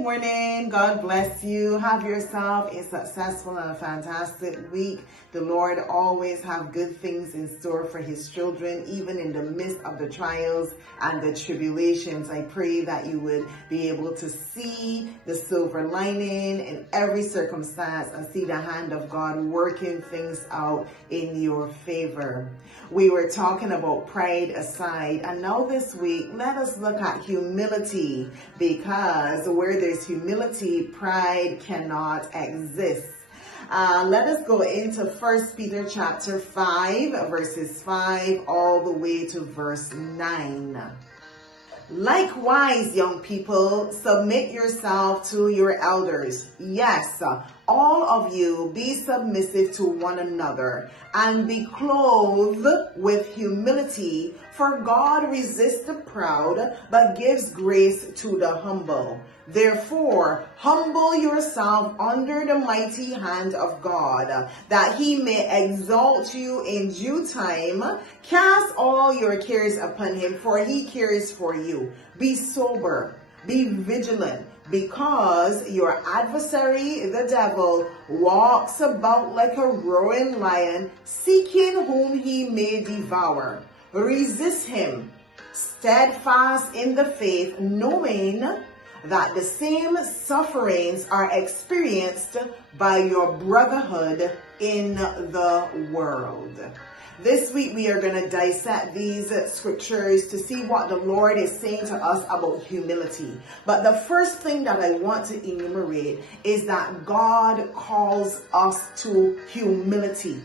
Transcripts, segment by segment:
morning. God bless you. Have yourself a successful and a fantastic week. The Lord always have good things in store for his children, even in the midst of the trials and the tribulations. I pray that you would be able to see the silver lining in every circumstance and see the hand of God working things out in your favor. We were talking about pride aside, and now this week, let us look at humility, because where there's humility, pride cannot exist. Let us go into 1 Peter chapter 5, verses 5 all the way to verse 9. Likewise, young people, submit yourself to your elders. Yes, all of you be submissive to one another and be clothed with humility, for God resists the proud but gives grace to the humble. Therefore, humble yourself under the mighty hand of God, that he may exalt you in due time. Cast all your cares upon him, for he cares for you. Be sober, be vigilant, because your adversary, the devil, walks about like a roaring lion, seeking whom he may devour. Resist him, steadfast in the faith, knowing that the same sufferings are experienced by your brotherhood in the world. This week we are going to dissect these scriptures to see what the Lord is saying to us about humility. But the first thing that I want to enumerate is that God calls us to humility.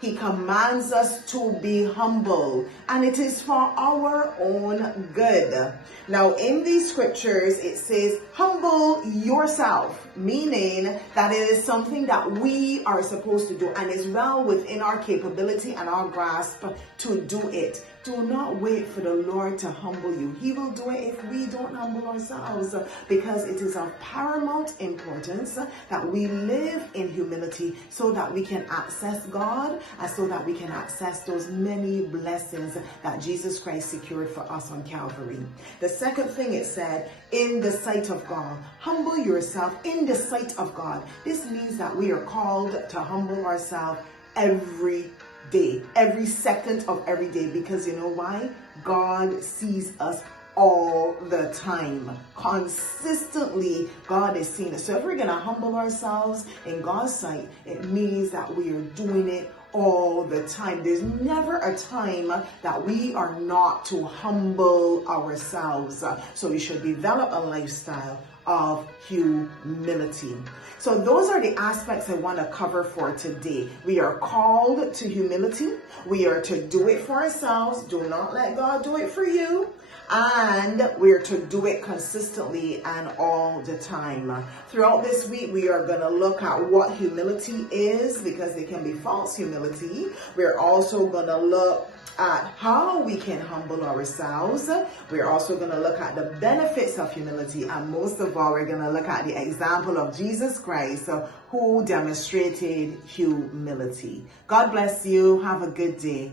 He commands us to be humble, and it is for our own good. Now, in these scriptures, it says, humble yourself, meaning that it is something that we are supposed to do and is well within our capability and our grasp to do it. Do not wait for the Lord to humble you. He will do it if we don't humble ourselves, because it is of paramount importance that we live in humility so that we can access God and so that we can access those many blessings that Jesus Christ secured for us on Calvary. The second thing it said, in the sight of God. Humble yourself in the sight of God. This means that we are called to humble ourselves every day, every second of every day, because you know why? God sees us all the time. Consistently, God is seeing us. So if we're going to humble ourselves in God's sight, it means that we are doing it all the time. There's never a time that we are not to humble ourselves. So we should develop a lifestyle of humility. So those are the aspects I want to cover for today. We are called to humility. We are to do it for ourselves. Do not let God do it for you. And we're to do it consistently and all the time. Throughout this week, we are going to look at what humility is, because it can be false humility. We're also going to look at how we can humble ourselves. We're also going to look at the benefits of humility, and most of all, we're going to look at the example of Jesus Christ, who demonstrated humility. God bless you. Have a good day.